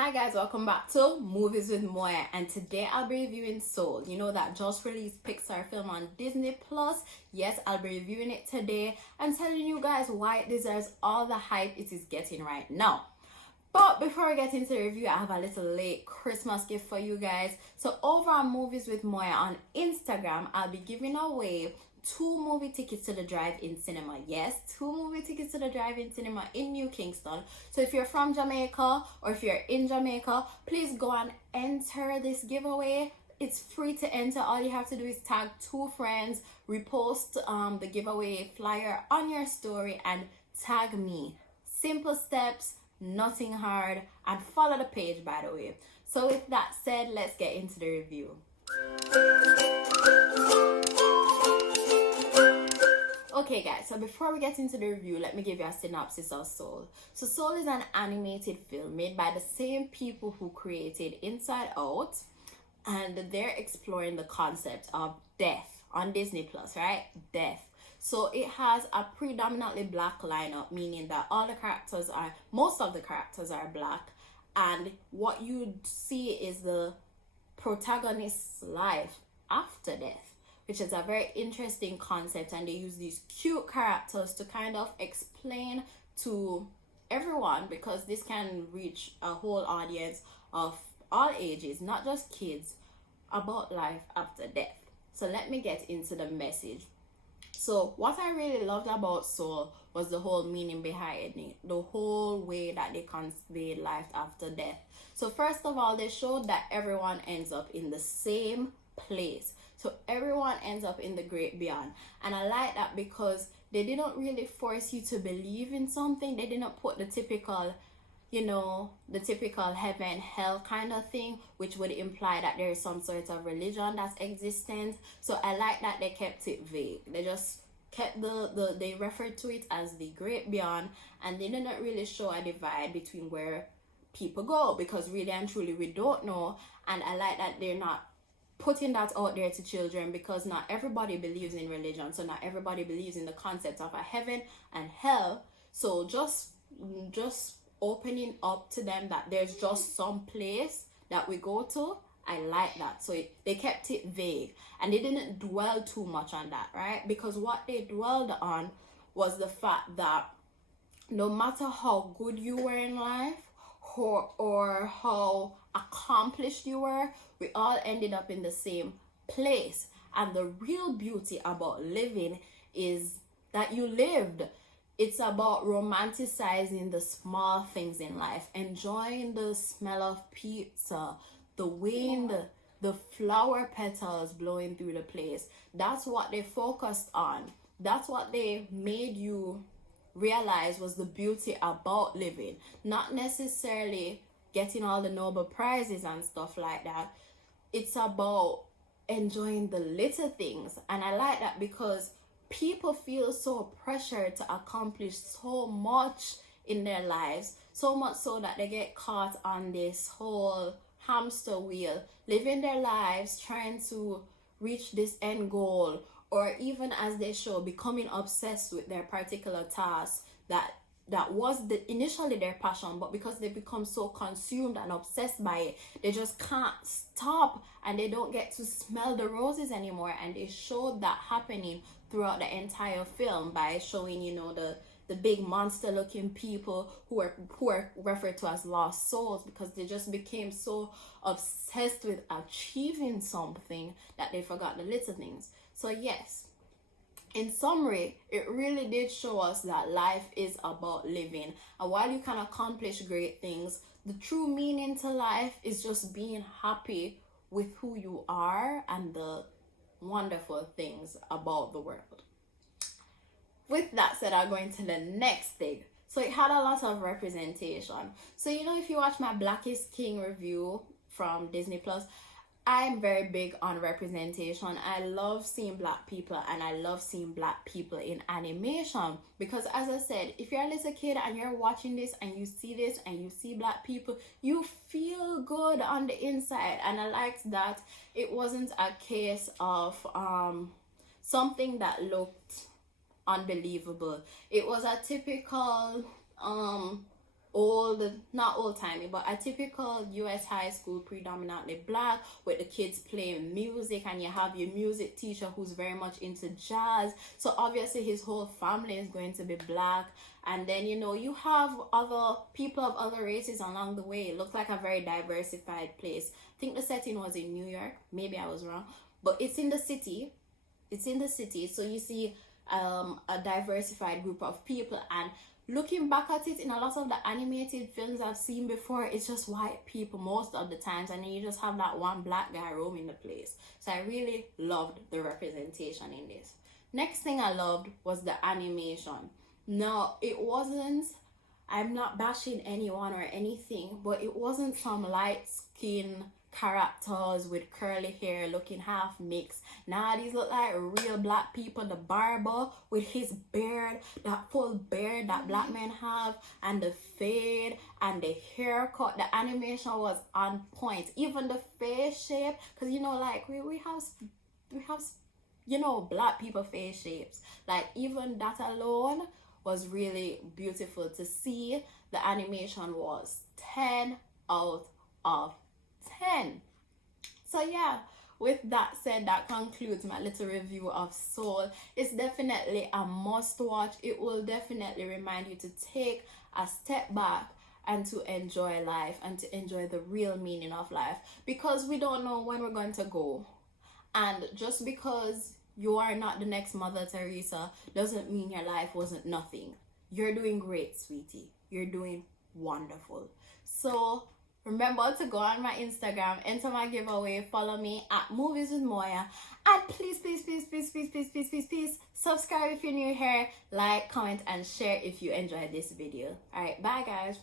Hi guys, welcome back to Movies with Moya, and today I'll be reviewing Soul. You know that just released Pixar film on Disney Plus. Yes, I'll be reviewing it today and telling you guys why it deserves all the hype it is getting right now. But before I get into the review, I have a little late Christmas gift for you guys. So over on Movies with Moya on Instagram, I'll be giving away 2 movie tickets to the drive-in cinema. Yes, 2 movie tickets to the drive-in cinema in New Kingston. So if you're from Jamaica or if you're in Jamaica, please go and enter this giveaway. It's free to enter. All you have to do is tag 2 friends, repost the giveaway flyer on your story and tag me. Simple steps, nothing hard, and follow the page, by the way. So with that said, let's get into the review. Okay guys, so before we get into the review, let me give you a synopsis of Soul. So Soul is an animated film made by the same people who created Inside Out, and they're exploring the concept of death on Disney Plus, right? Death. So it has a predominantly black lineup, meaning that most of the characters are black, and what you see is the protagonist's life after death, which is a very interesting concept, and they use these cute characters to kind of explain to everyone, because this can reach a whole audience of all ages, not just kids, about life after death. So let me get into the message. So what I really loved about Soul was the whole meaning behind it, the whole way that they conveyed life after death. So first of all, they showed that everyone ends up in the same place. So everyone ends up in the great beyond. And I like that because they didn't really force you to believe in something. They didn't put the typical, the typical heaven, hell kind of thing, which would imply that there is some sort of religion that's existent. So I like that they kept it vague. They just kept they referred to it as the great beyond, and they didn't really show a divide between where people go, because really and truly we don't know. And I like that they're not putting that out there to children, because not everybody believes in religion, so not everybody believes in the concept of a heaven and hell. So just opening up to them that there's just some place that we go to, I like that. So they kept it vague, and they didn't dwell too much on that, right? Because what they dwelled on was the fact that no matter how good you were in life, or how accomplished you were, we all ended up in the same place. And the real beauty about living is that you lived. It's about romanticizing the small things in life, enjoying the smell of pizza, the wind, the flower petals blowing through the place. That's what they focused on. That's what they made you realize was the beauty about living, not necessarily getting all the Nobel prizes and stuff like that. It's about enjoying the little things. And I like that because people feel so pressured to accomplish so much in their lives, so much so that they get caught on this whole hamster wheel, living their lives trying to reach this end goal, or even as they show, becoming obsessed with their particular task that was initially their passion, but because they become so consumed and obsessed by it, they just can't stop, and they don't get to smell the roses anymore. And they showed that happening throughout the entire film by showing, the big monster looking people who are referred to as lost souls, because they just became so obsessed with achieving something that they forgot the little things. So yes, in summary, it really did show us that life is about living. And while you can accomplish great things, the true meaning to life is just being happy with who you are and the wonderful things about the world. With that said, I'll go into the next thing. So it had a lot of representation. So if you watch my Black is King review from Disney Plus, I'm very big on representation. I love seeing black people, and I love seeing black people in animation, because as I said, if you're a little kid and you're watching this and you see this and you see black people, you feel good on the inside. And I liked that it wasn't a case of something that looked unbelievable. It was a typical not old timey, but a typical US high school, predominantly black, with the kids playing music, and you have your music teacher who's very much into jazz. So obviously his whole family is going to be black. And then, you know, you have other people of other races along the way. It looks like a very diversified place. I think the setting was in New York. Maybe I was wrong, but it's in the city. It's in the city. So you see a diversified group of people, and looking back at it, in a lot of the animated films I've seen before, it's just white people most of the times, and then you just have that one black guy roaming the place. So I really loved the representation in this. Next thing I loved was the animation. Now, it wasn't, I'm not bashing anyone or anything, but it wasn't some light skin characters with curly hair looking half mixed. Nah, these look like real black people. The barber with his beard, that full beard that black men have, and the fade and the haircut. The animation was on point. Even the face shape, because you know, like we have you know, black people face shapes. Like even that alone was really beautiful to see. The animation was 10 out of 10. So yeah, with that said, that concludes my little review of Soul. It's definitely a must watch. It will definitely remind you to take a step back and to enjoy life and to enjoy the real meaning of life, because we don't know when we're going to go. And just because you are not the next Mother Teresa doesn't mean your life wasn't nothing. You're doing great, sweetie. You're doing wonderful. So remember to go on my Instagram, enter my giveaway, follow me at Movies with Moya, and please subscribe if you're new here, like, comment, and share if you enjoyed this video. Alright, bye guys.